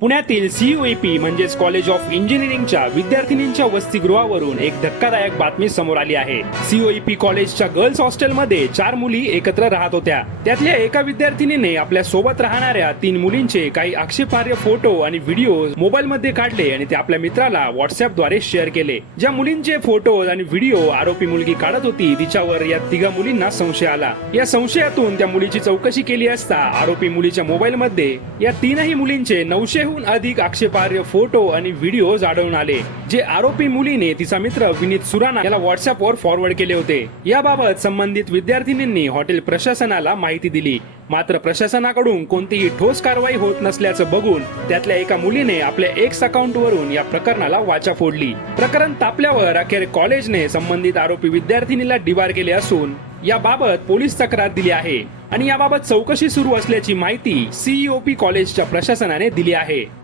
पुण्यातील सीयूएपी म्हणजेच college of इंजिनिअरिंगच्या विद्यार्थिनींच्या वसतिगृहावरून एक धक्कादायक बातमी समोर आली आहे. सीओईपी कॉलेजच्या गर्ल्स हॉस्टेलमध्ये चार मुली एकत्र राहत होत्या. त्यातल्या एका विद्यार्थिनीने आपल्यासोबत राहणाऱ्या तीन मुलींचे काही आक्षेपार्ह फोटो आणि व्हिडिओ मोबाईल मध्ये काढले आणि ते आपल्या मित्राला व्हॉट्सअपद्वारे शेअर केले. ज्या मुलींचे फोटो आणि व्हिडिओ आरोपी मुलगी काढत होती तिच्यावर या तिघा मुलींना संशय आला. या संशयातून त्या मुलीची चौकशी केली असता आरोपी मुलीच्या मोबाईल मध्ये या तीनही मुलींचे नऊशे नऊशेहून अधिक आक्षेपार्ह फोटो आणि व्हिडिओ आढळून आले. जे आरोपी मुलीने तिचा मित्र विनीत सुराना याला व्हॉट्सअपवर फॉरवर्ड केले होते. याबाबत संबंधित विद्यार्थिनींनी हॉटेल प्रशासनाला माहिती दिली. मात्र प्रशासनाकडून कोणतीही ठोस कारवाई होत नसल्याचं बघून त्यातल्या एका मुलीने आपल्या एक्स अकाउंट वरून या प्रकरणाला वाचा फोडली. प्रकरण तापल्यावर अखेर कॉलेजने संबंधित आरोपी विद्यार्थिनीला डिबार केले असून याबाबत पोलीस तक्रार दिली आहे. आणि याबाबत चौकशी सुरू असल्याची माहिती सीईओपी कॉलेजच्या प्रशासनाने दिली आहे.